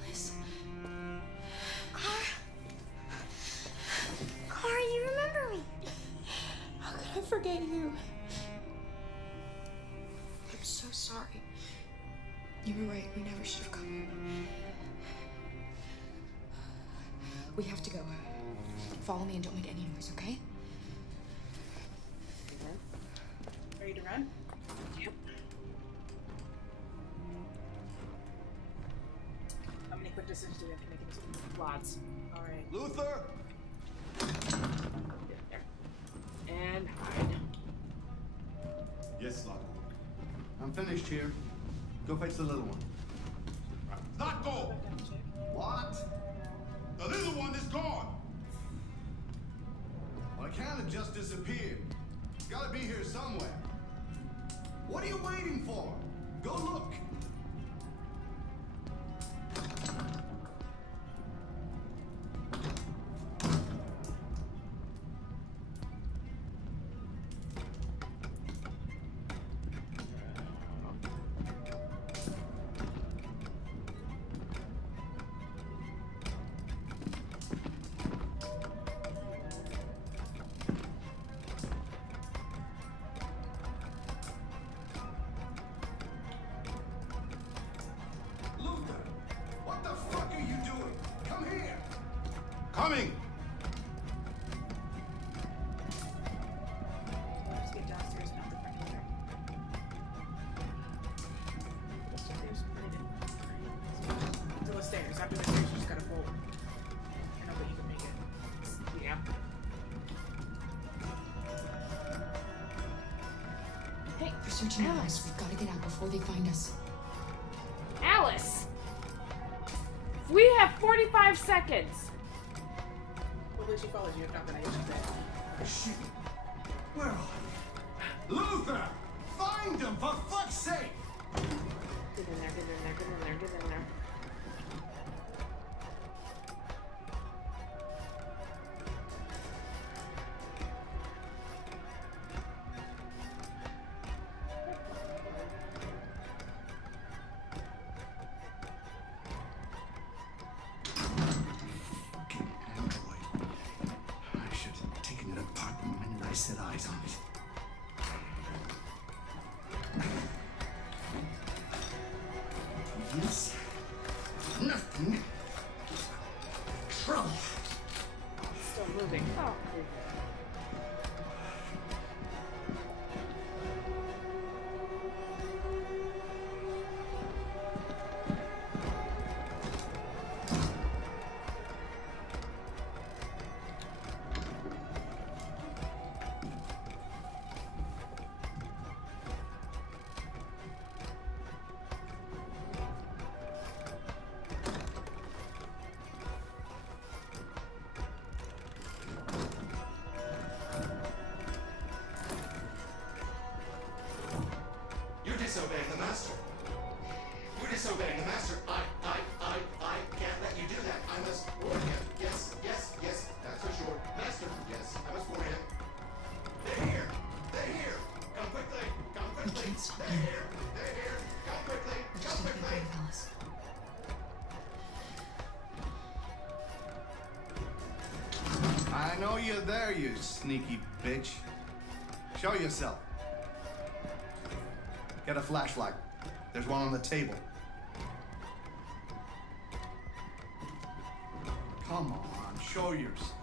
Alice. Cara, you remember me. How could I forget you? I'm so sorry. You were right. We never should have come. We have to go. Follow me and don't make any noise, okay? Ready to run? Yep. How many quick decisions do we have to make in this game? Lots. Alright. Luther! Get there. And hide. Yes, Lock. I'm finished here. Go fetch the little one. Not go! What? The little one is gone! Well, it can't have just disappeared. It's gotta be here somewhere. What are you waiting for? Go look. Coming! Just get downstairs and out the front door. To the stairs. After the stairs, you just gotta fold. I know, but you can make it. Yeah. Hey, They're searching the house. We've got to get out before they find us. Alice! We have 45 seconds! Well, at least she follows you. If not, then I guess she's dead. Shit. Where are you? Luther! Find him, for fuck's sake! Get in there, get in there, get in there, get in there. Fucking android. I should have taken it apart the minute I set eyes on it. This? Nothing. Trouble. Still moving. Oh, creepy. know you're there, you sneaky bitch. Show yourself. Get a flashlight. There's one on the table. Come on, show yourself.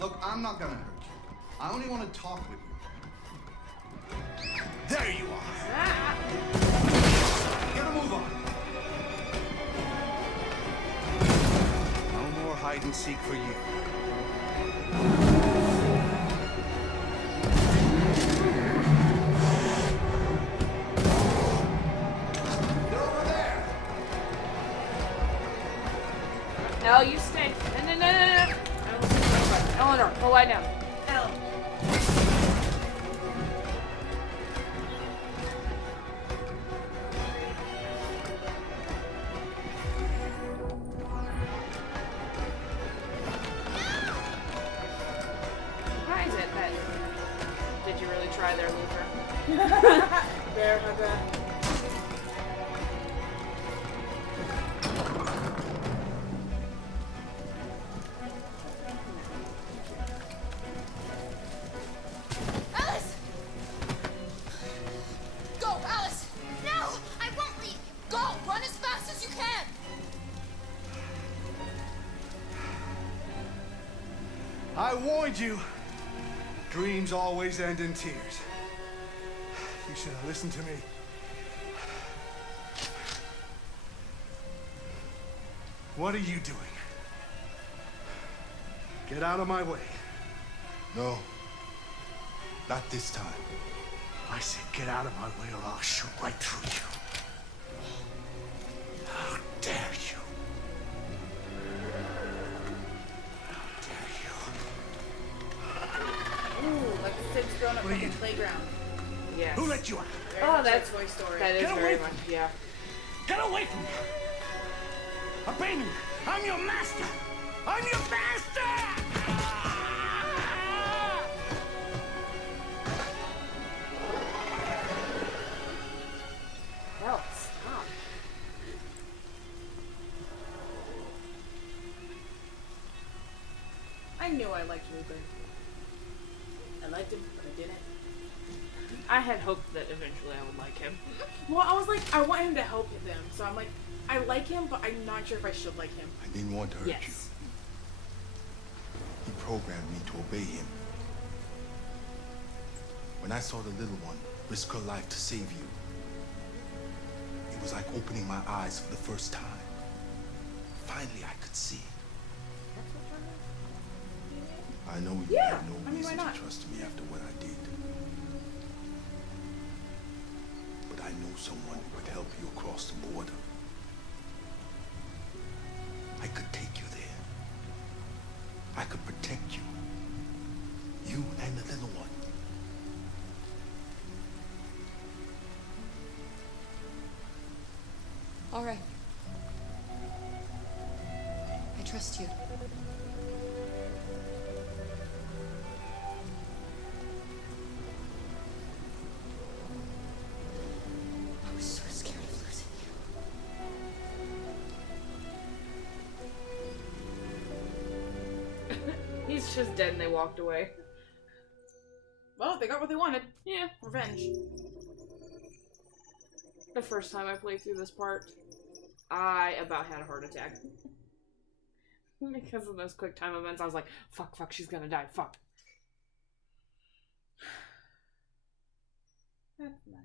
Look, I'm not gonna hurt you. I only want to talk with you. There you are. Get a move on. No more hide and seek for you. They're over there. No, you stay. No. Eleanor, go lie down. Why is it that? Did you really try there, Luther? There, hug that. Alice! Go, Alice! No, I won't leave you. Go! Run as fast as you can! I warned you. Dreams always end in tears. You should have listened to me. What are you doing? Get out of my way. No. Not this time. I said get out of my way or I'll shoot right through you. How dare you? Ooh, like Sid's grown up on the playground. Yes. Who let you out? Oh, that's Toy Story. that is Get away very from much, me. yeah. Get away from me! Obey me! I'm your master! I'm your master! Hell, stop. I knew I liked Luther. I liked him, but I didn't. I had hoped that eventually I would like him. Well, I was like, I want him to help them, so I'm like, I like him, but I'm not sure if I should like him. I didn't want to hurt you. Yes. He programmed me to obey him. When I saw the little one risk her life to save you, it was like opening my eyes for the first time. Finally, I could see. I know you Yeah, have no I mean, why reason not? to trust me after what I did. But I know someone who could help you across the border. I could take you there. I could protect you. You and the little one. All right. I trust you. I was so scared of losing you. He's just dead and they walked away. Well, they got what they wanted. Yeah. Revenge. The first time I played through this part, I about had a heart attack. Because of those quick time events, I was like, fuck, she's gonna die, fuck. That's nice.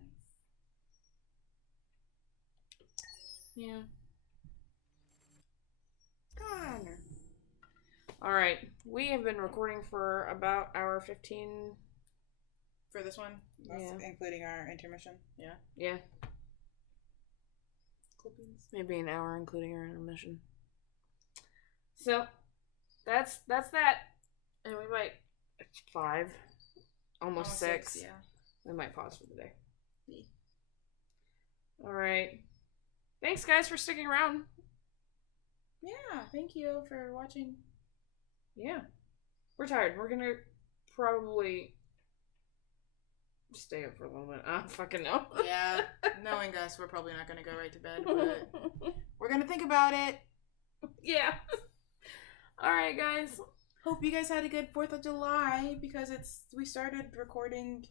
Yeah. Connor. Alright, we have been recording for about hour 15. For this one? That's including our intermission? Yeah. Yeah. Maybe an hour including our intermission. So, that's that. And we might, it's 5. Almost 6. Yeah. We might pause for the day. Yeah. Alright. Thanks guys for sticking around. Yeah, thank you for watching. Yeah. We're tired. We're gonna probably stay up for a little bit. I don't fucking know. Yeah, knowing us, we're probably not gonna go right to bed, but we're gonna think about it. Yeah. Alright, guys. Hope you guys had a good 4th of July, because we started recording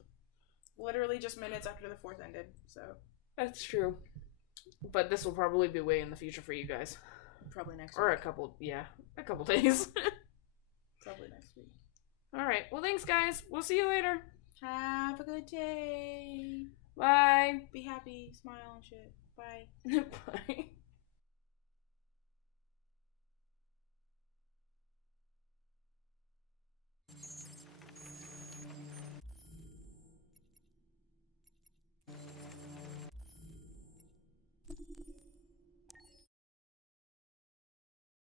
literally just minutes after the 4th ended, so. That's true. But this will probably be way in the future for you guys. Probably next or week. a couple days. Probably next week. Alright, well thanks guys. We'll see you later. Have a good day. Bye. Be happy, smile and shit. Bye. Bye.